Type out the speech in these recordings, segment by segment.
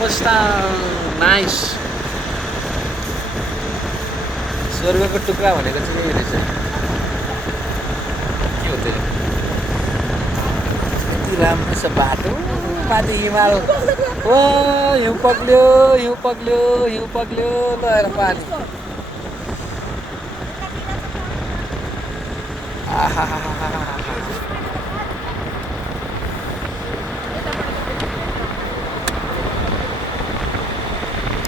Mustang nice स्वर्गको टुक्रा भनेको चाहिँ यही रहेछ के हो त्यो यति राम्रो छ बाटो माथि हिमाल ओ हिउँ पग्ल्यो ल पानी आहा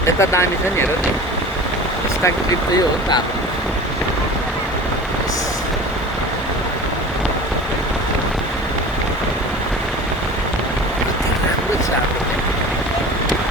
यता दामी छ नि हेर नि स्टाक ट्रिप त यो हो नि त आफ्नो राम्रो छ हाम्रो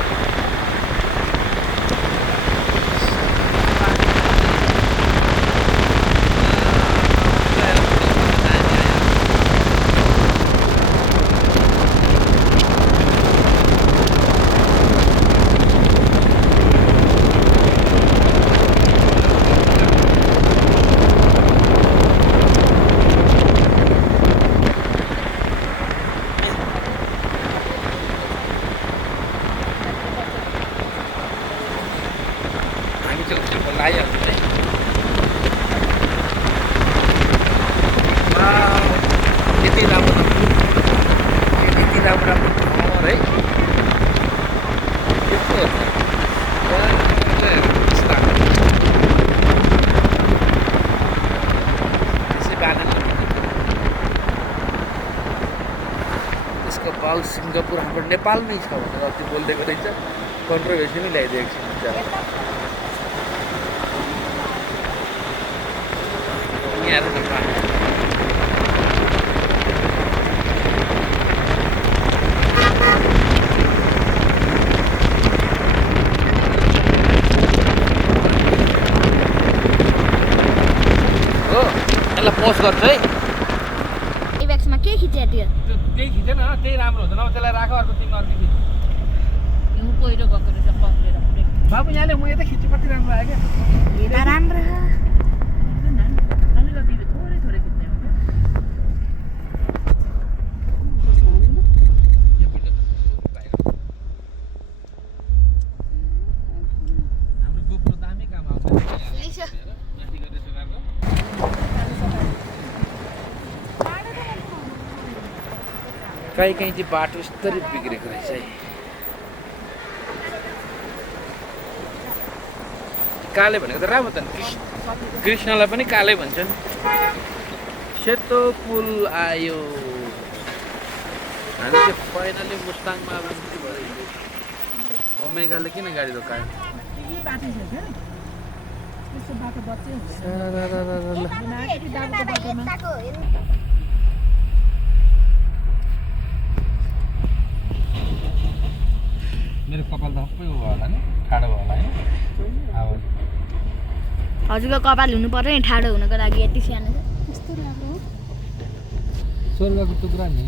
नेपाल सिङ्गापुर हाम्रो नेपालमै छ भनेर अस्ति बोलिदिएको रहेछ कन्ट्रोभर्सी नै ल्याइदिएको छ यहाँ हो यसलाई पोस्ट गर्छ है के खिचेर त्यो त्यही खिचेन त्यही राम्रो हुन्छ नभए त्यसलाई राख अर्को तिमी अर्को खिच हिउँ पहिरो गएको रहेछ पक्रेर बाबु यहाँले म यता खिच्नु कति राम्रो आयो क्या राम्रो अलिकति थोरै थोरै खिच्ने हो हाम्रो गोप्रो दामी काम आउँछ कहीँ कहीँ चाहिँ बाटो यस्तरी बिग्रेको रहेछ है काले भनेको त राम्रो त कृष्णलाई पनि कालै भन्छन् सेतो पुल आयो हामी चाहिँ फाइनली मुस्ताङमा अब के भयो ओमेगाले किन गाडी रोकायो यही बाटो छ क्या त्यस्तो बाटो बच्चै मेरो कपाल त सबै भयो होला नि ठाडो भयो होला है हजुरको कपाल हुनु पर्यो नि ठाडो हुनुको लागि यति सानो छ कस्तो राम्रो स्वर्गको टुक्रा नि